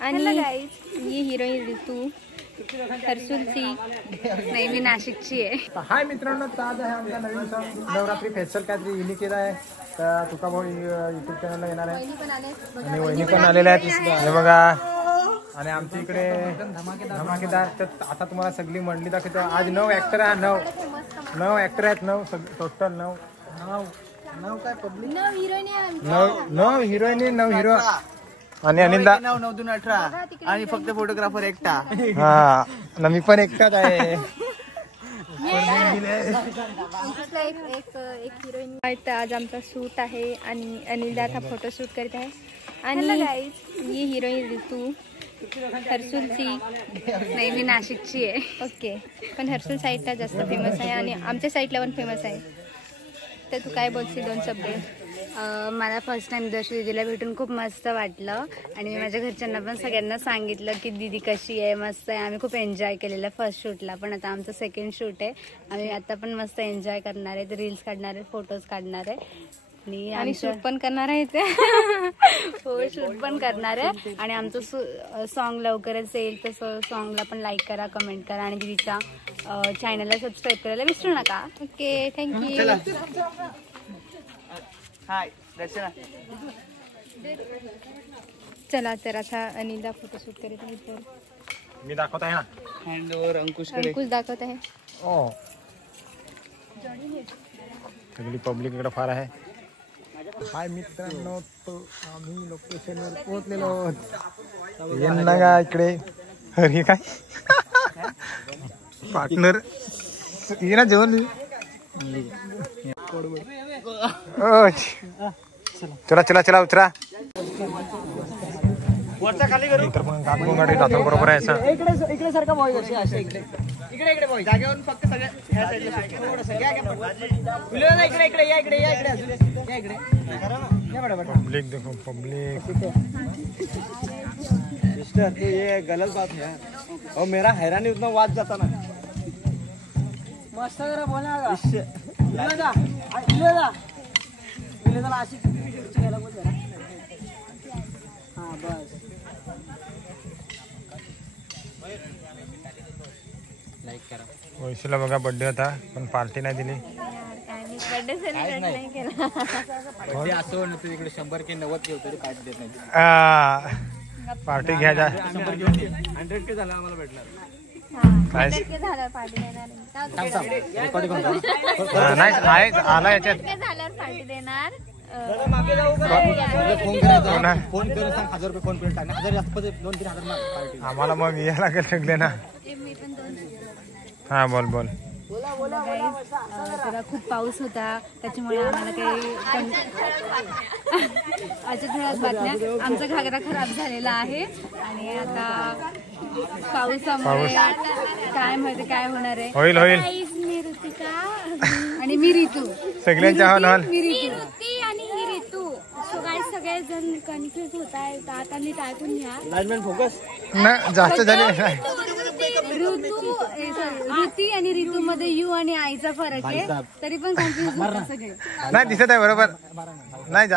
आणि ही हिरोईन ऋतू हर्सुलची नाही, मी नाशिकची आहे. हाय मित्रांनो, आज आहे आमचा नवीन सण नवरात्री फेस्टिवल काहीतरी युनिक केला आहे. तर तुका भाऊ युट्यूब चॅनलला येणार आहे आणि वहिनी पण आलेल्या आहेत हे बघा. आणि आमच्या इकडे धमाकेदार. तर आता तुम्हाला सगळी मंडळी दाखवतो. आज 9 ऍक्टर आहे. 9 ऍक्टर आहेत. 9 टोटल 9 काय पब्लिक 9 हिरोईन 9 हिरो आणि अनिल 9 2 18 आणि फक्त फोटोग्राफर एकटा. हा ना, मी पण एकटाच आहे. एक हिरोईन. आज आमचा शूट आहे आणि अनिल दादा फोटो शूट करत आहे. आणि ही हिरोईन ऋतू हर्सुलची नाही, मी नाशिकची आहे. ओके, पण हर्सुल साईडला जास्त फेमस आहे आणि आमच्या साईडला पण फेमस आहे. तर तू काय बोलशील 2 शब्द? मला फर्स्ट टाइम दर्शन दीदीला भेटून खूप मस्त वाटलं आणि मी माझ्या घरच्यांना पण सगळ्यांना सांगितलं की दीदी कशी आहे, मस्त आहे. आम्ही खूप एन्जॉय केलेलं फर्स्ट शूटला, पण आता आमचं सेकंड शूट आहे. आम्ही आता पण मस्त एन्जॉय करणार आहे, रील्स काढणार आहे, फोटोज काढणार आहे आणि शूट पण करणार आहे ते. हो, शूट पण करणार आहे. आणि आमचं सॉन्ग लवकरच येईल, तसं सॉन्गला पण लाईक करा, कमेंट करा आणि दीदीच्या चॅनलला सबस्क्राईब करायला विसरू नका. Okay, thank you. हाय दर्शना. चला तर आता अनिलदा फोटो शूट करत आहे. तर मी दाखवत आहे ना. हँड ओव्हर अंकुश दाखवत आहे. ओ सगळी पब्लिक इकडे फार आहे. हाय मित्रांनो, तो आम्ही लोकेशनवर पोहोचलेलो आहोत. यांना का इकडे अरे काय पार्टनर ये ना जेवण. चला चला चला उतरा. गाडी जातो बरोबर आहे. इकडे सारखा बॉय इकडे इकडे बॉय जागेवरून फक्त सगळ्या ह्या साईडला इकडे इकडे या इकडे या इकडे या इकडे या बडा बडा. पब्लिक देखो पब्लिक. सिस्टर तो ये गलत बात है और मेरा हैरानी उतना वाद जाता ना. मस्त जरा बोला वैशूला बघा बर्थडे होता पण पार्टी नाही दिली. बर्थडे सेलिब्रेट नाही केला. बर्थडे असं नव्हतं तिकडे 100 के 90 के तरी पार्टी देत नाही. पार्टी घ्यायचा 100 के झाला आम्हाला भेटणार. काय झाल्यावर पार्टी देणार नाही आहे आला याच्यात झाल्यावर पार्टी देणार. फोन करून सांग 1000 रुपये फोन करून टाक. 1000 जास्त 2-3 हजार पार्टी आम्हाला मग यायला लागले ना. हा बोल बोल. तेव्हा खूप पाऊस होता, त्याच्यामुळे आम्हाला काही अशा ठळक बातम्या. आमचा घागरा खराब झालेला आहे आणि आता पावसामुळे काय माहिती काय होणार आहे. होईल होईल. मी ऋतिका आणि मी ऋतू. सगळ्यांच्या हॉल हॉल मी ऋतू आणि ही ऋतू. सगळे जण कन्फ्युज होत आहेत. आता मी टाकून घ्या. लाइनमॅन फोकस ना जास्त झाले. ऋती आणि ऋतू मध्ये यू आणि आईचा फरक आहे, तरी पण कन्फ्युज होतात सगळे. नाही दिसत आहे बरोबर नाही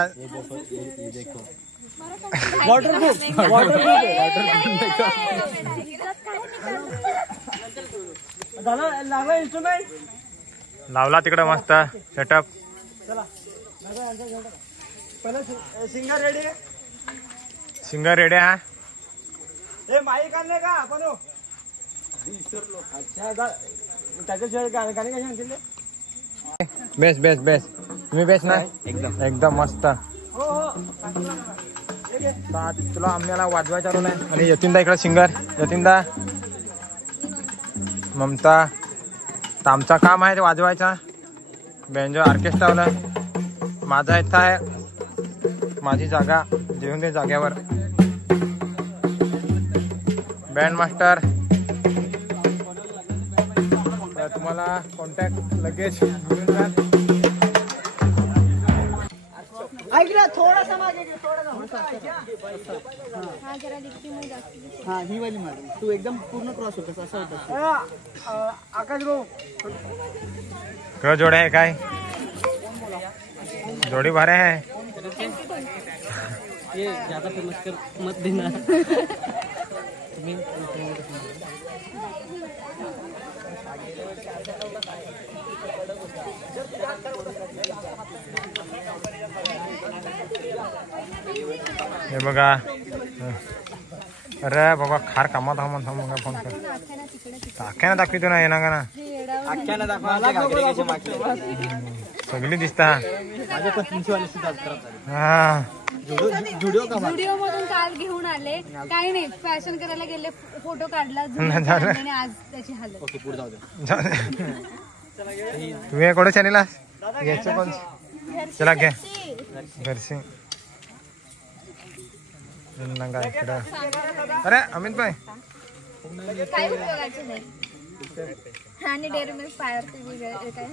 लावला तिकडे मस्त सेटअप. सिंगर रेडी हा. माईक आणले का आपण बेस्ट बेस्ट बेस्ट. तुम्ही बेस्ट ना एकदम मस्त. तुला आम्हाला वाजवायचं चालू नाही. आणि यतीनदा इकडे सिंगर. यतीनदा ममता तर आमचं काम आहे ते वाजवायचा. बेंजो ऑर्केस्ट्रावाला माझा इथं आहे माझी जागा जेवून दे जाग्यावर. बँड मास्टर तुम्हाला कॉन्टॅक्ट लगेच मिळून जाईल. थोडासा मागे ही वाली मार. तू एकदम पूर्ण क्रॉस होतस असं होतं. आकाश भाऊ जोडे आहे काय जोडी भारे आहे. ये ज्यादा फेमस कर मत देना तुम्ही हे बघा. अरे बाबा खार कामात हा म्हणता मग फोन कर. आख्यानं दाखवितो ना येणार का ना. आख्यानं दाखवा सगळी दिसता. माझ्या पण 300 वाले सुद्धा हा व्हिडिओ का व्हिडिओ मधून काल घेऊन आले. काही नाही, फॅशन करायला गेले, फोटो काढला आणि आज त्याची हालत. ओके पुढे जाऊ दे. तुम्ही कोणत्या चॅनेलला घ्यायचं कोण. चला घ्या घरची. अरे अमित भाई काही उपयोगाचे नाही. आणि डेअरी मिल्क फायर काय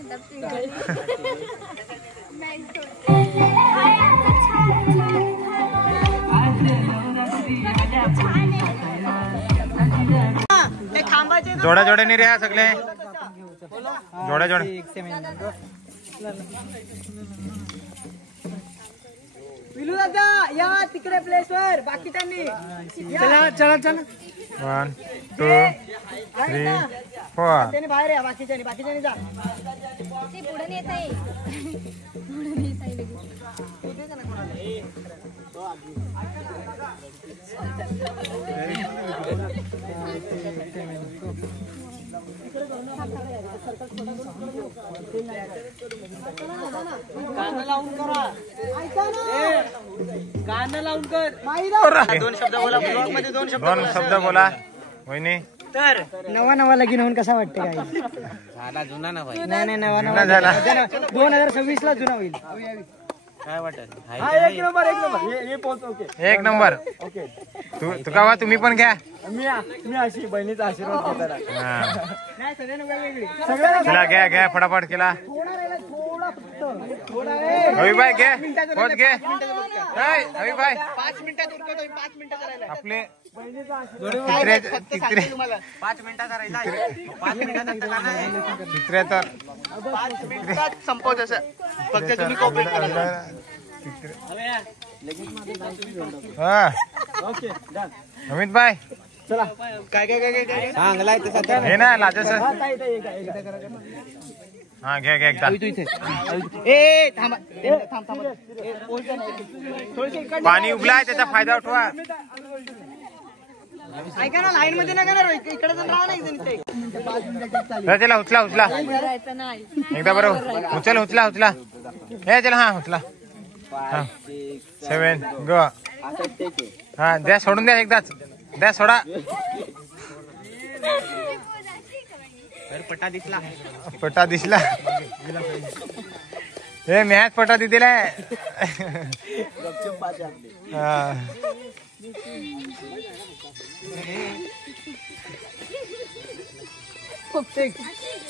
जोड्या जोड्या नाही रे हा सगळे. जोड्या जोड्या. विलू दादा या तिकडे प्लेसवर बाकीच्यांनी. चला चला चला. 1 2 3 4. त्याने बाहेर या. बाकीच्यांनी जा. ते पुढे येत आहे. पुढे येत आहे लगेच. गाणं लावून करा. ऐका ना. गाणं लावून कर. दोन शब्द बोला. ब्लॉग मध्ये दोन शब्द बोला. वहिनी तर नवा लगीन होऊन कसा वाटते काय. झाला जुना नवा. नाही नवा झाला. 2026 ला जुना होईल. काय वाटत. एक नंबर. एक नंबर. ओके. तू का तुम्ही पण घ्या. मी अशी बहिणीचा आशीर्वाद घेतात. चला घ्या फटाफट केला. हवीभाई घे. होत घे. हवीभाई 5 मिनिटात उरकतो. 5 मिनिटं करायला आपले 5 मिनिटाचा राहिला. 5 मिनिटात चित्रे तर 5 मिनिटात संपवत असं. फक्त तुम्ही कॉपी करा. हा ओके डन. अमित भाई चला. काय सांगलाय तसं हे ना लाजा सर. हा घ्या एकदा. ए थांबा. थांब. पाणी उबलाय त्याचा फायदा उठवा. ऐका ना लाईन मध्ये नका ना. इकडे जण राहा नाही. चला उचला एकदा बरोबर. उचला हे चला. हा उचला. 7 गो. हा द्या सोडून द्या एकदाच. द्या सोडा. पटा दिसला. हे मॅच पटा दिलाय. हा 6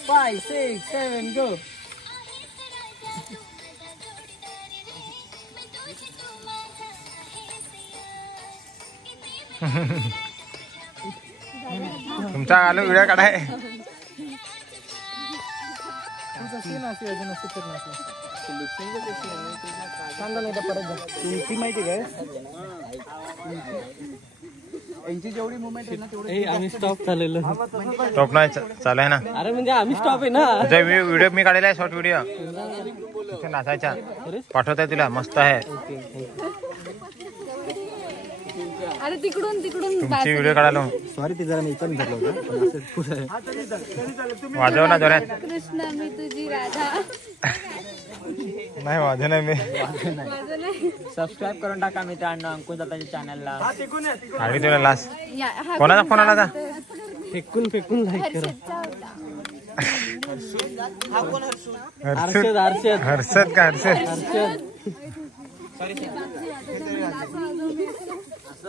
5 6 7 गो. तुमचा आलो व्हिडिओ काढाय. तुमची माहिती काय यांची जेवढी मुवमेंट आहे ना तेवढी आम्ही स्टॉप झालेलो. स्टॉप नाही चालू आहे ना. अरे म्हणजे आम्ही स्टॉप आहे ना. व्हिडिओ मी काढलेला आहे. शॉर्ट व्हिडिओ नाचायचा पाठवताय तुला. मस्त आहे. अरे तिकडून तुमची व्हिडिओ काढायला. सॉरी ते जरा मी पण धरलं होतं. वाजव ना जोरात. कृष्ण मी तुझी राधा. नाही वाजव नाही मी. सबस्क्राईब करून टाका मित्रांनो अंकुश दादाच्या चॅनलला. आम्ही तुला लास्ट. कोणाचा फोन आला होता. फेकून लाईक करा. हर्षद का हर्षद.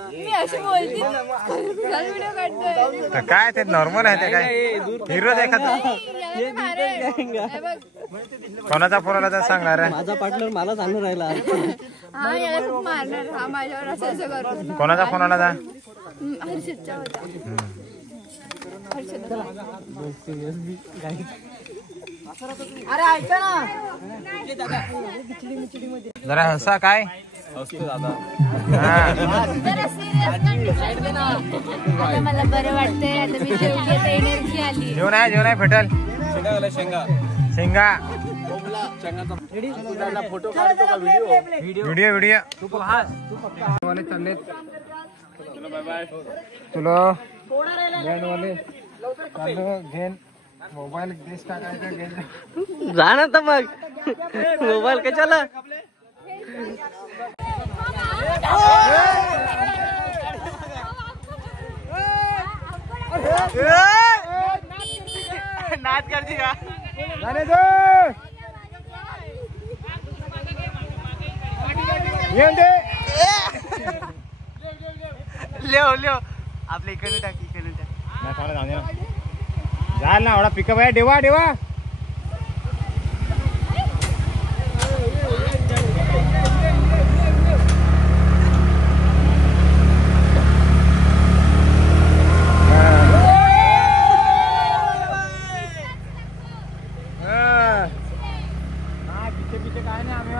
मी अशी बोलते व्हिडिओ काढतोय. तर काय ते नॉर्मल आहे. ते काय हिरो एखादा. कोणाचा फोन आला तर सांगणार. माझा पार्टनर मला सांगून राहिला. हा याला खूप मारणार. हा माझ्यावर असं करून. कोणाचा फोन आला होता. हर्षदचा होता. हर्षद अरे ऐका ना जरा हसा काय आता मला बरं वाटतंय. आता मी जेवली, आता एनर्जी आली. जेवण आहे फेटल शेंगा फोटो काढतो का व्हिडिओ वाले चालले तुला बँड वाले चालू घेन मोबाईल देश टाकायचा घेन जा ना तर मग मोबाईल कशाला नाच करती का जाने दो येऊन दे लिओ आपल्या इकडे टाक नाही थोडा जाऊ दे ना जाल ना एवढा पिकअप आहे देवा पीछे काय नाही आम्ही